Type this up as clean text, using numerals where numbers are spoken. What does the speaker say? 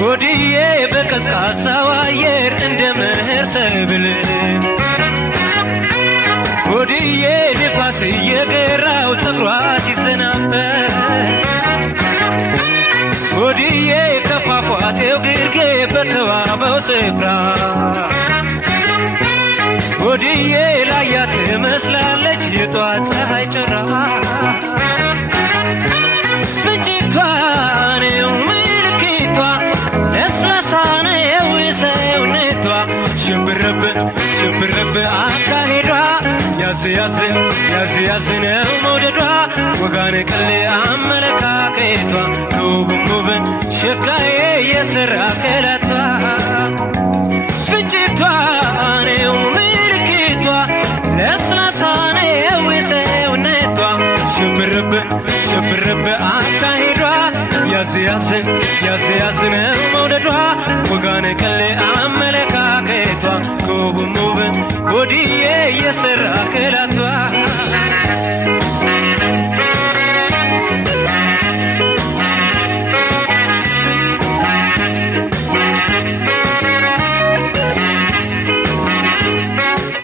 ወዲዬ በቀዝቃዛው አየር እንደ መኸር ሰብል ወዲዬ ንፋስ እየገራው ፀጉሯ ሲሰናበት ወዲዬ ከፏፏቴው ግርጌ በተዋበው ስፍራ ወዲዬ ላያት ትመስላለች የጧት ፀሐይ ጭራ ፍንጭቷ ነው ምልክቷ ለስላሳ ነው የሰውነቷ ሽብርብ ሽብርብ አካሄዷ ያዝ ያዝ ያዝ ያዝ ነው መውደዷ ወጋን ቅል አመለካከቷ ውብ ሸጋዬ የሰራ ከላቷ ፍንጭቷ ነው ምልክቷ ለስላሳ ነው የሰውነቷ ሽብርብ ሽብርብ አካሄዷ ያዝ ያዝ ያዝ ያዝ ነው መውደዷ ወጋን ቅል አመለካከቷ ውብ ወዲዬ የሰራ ከላቷ